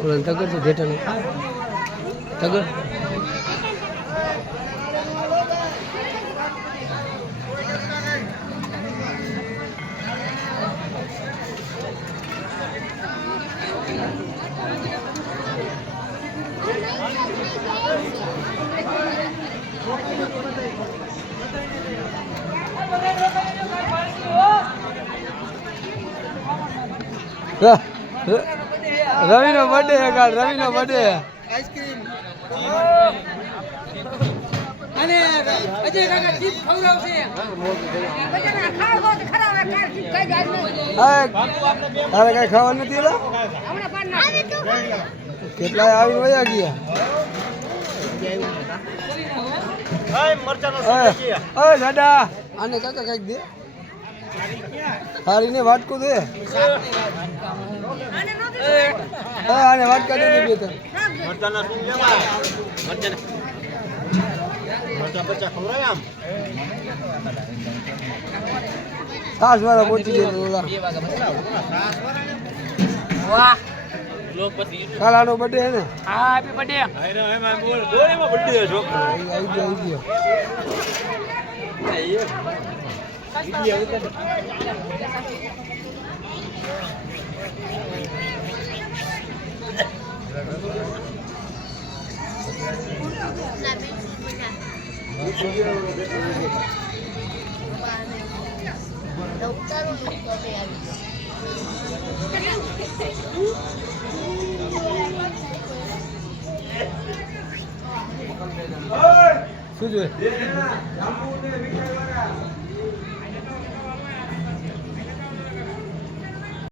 ઓલા તગર છે જેઠાનો તગર રવિ નો બર્થડે કાલ રવિ નો birthday ice cream અને અજય કાકા ચીપ ખવડાવશે બધાને ખાવો તો ખરાબ કાલ ચીપ કઈ ગાજ નહીં તારે કઈ ખાવાનું નથી રે હમણાં પાડ ના કેટલા આવી વયા ગયા ઓય મરચાનો સબ્જી ઓય દાદા આને કાકા કઈક દે હારીને વાટકો દે આને વાટકા દે બે તો મરચાના શું લેવા મરચા બચ્ચા ખવરાય આમ સાસ વાળા પહોંચી દે ઓલા વાહ લોક પછી કાલાનો બર્થડે હે ને હા હેપી બર્થડે આયરો એમાં બોલ એમાં બર્થડે છે છોકરો આવી ગયો શું જોઈએ